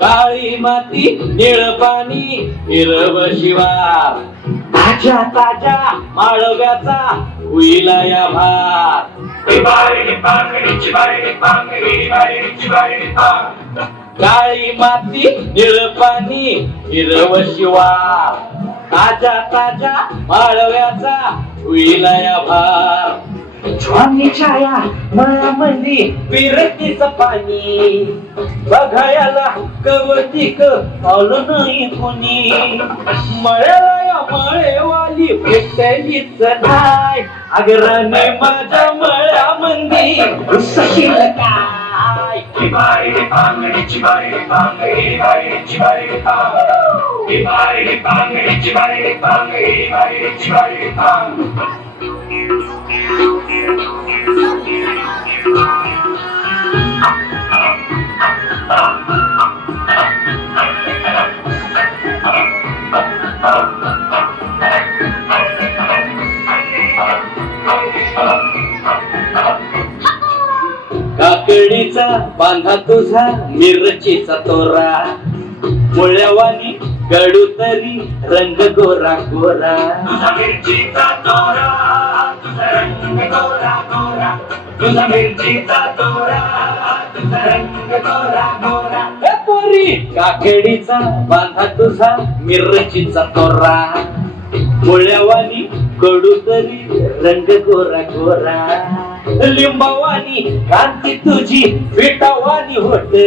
काळी माती निळ पाणी हिरव शिवार ताज्या ताज्या माळव्याचा होईला या pang. काळी माती निळ पाणी हिरव शिवार ताज्या ताज्या माळव्याचा होईला या भार ज्वानी छाया मळामंदी विरतीच पाणी बघायला कवतिक आलं नाही कोणी मळ्याला या मळेवाली भेटलीच नाही अगराने माझ्या मळ्यामंदी सशील काय Chibari pangani chibari pangani bari chibari pang. Chibari pangani chibari pangani bari chibari pang. काकडीचा बांधा तुझा मिरचीचा तोरा. मुळ्यावानी गडू तरी रंग गोरा गोरा. मिरचीचा तोरा. रंग गोरा गोरा तुझा मिरचीचा तोरा तुझा रंग गोरा गोरा ए पोरी काकडीचा बांधा तुझा मिरचीचा तोरा. मुळ्यावानी कडू तरी रंग गोरा. गोरा लिंबावानी कांती तुझी विटावानी होते.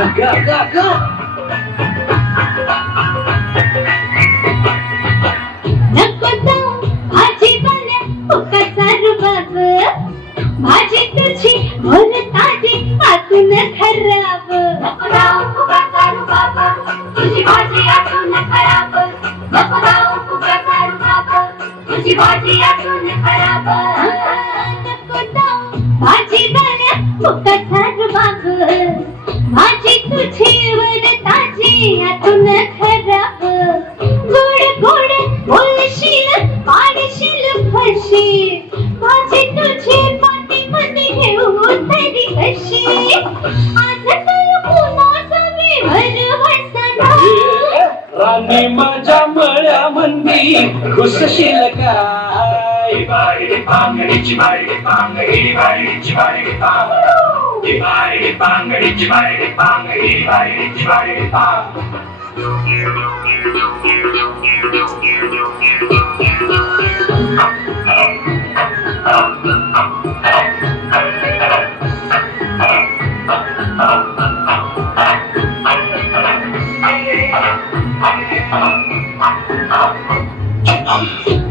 go, go, go. नको जाऊ रुबाब भाजी तुझी भर ताजी आतून खराब. नको जाऊ रुबाब तुझी भाजी आतून खराब. नको जाऊ रुबाब तुझी भाजी आतून माझी तुझी पाठी मध्ये घेऊ तरी कशी आज तर पुन्हा मी भर राणी माझ्या मळ्यामंदी घुसशील काय Chibari pangani chibari pangani bari chibari pang. Chibari pangani chibari pangani bari chibari pang.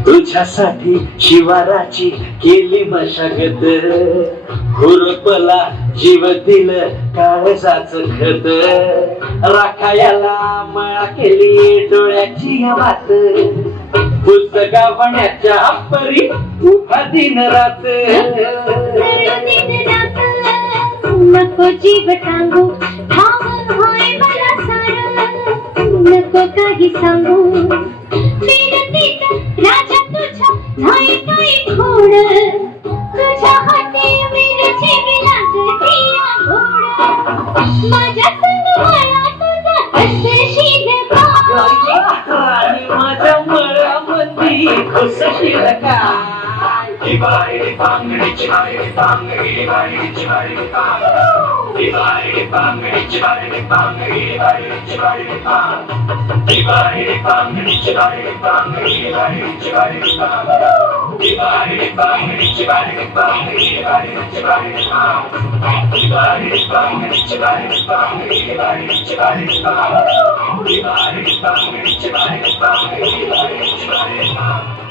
तुझ्यासाठी शिवाराची केली मशागत खुरपला जीव दिल काळजाच खत राखायला मळा केली डोळ्याची वात पुस्तका पाण्याच्या परी उभा दिन रात नको जीव टांगू नको काही सांगू. फिरतीत राजा तुझ्या नाही काही खोड तुझ्या हाती विरची विलाजती घोड. माझ्या संग मला तुझा असशील का माझ्या मळ्यामंदी घुसशील काय Chibari pangani chibari pangani bari chibari Bye.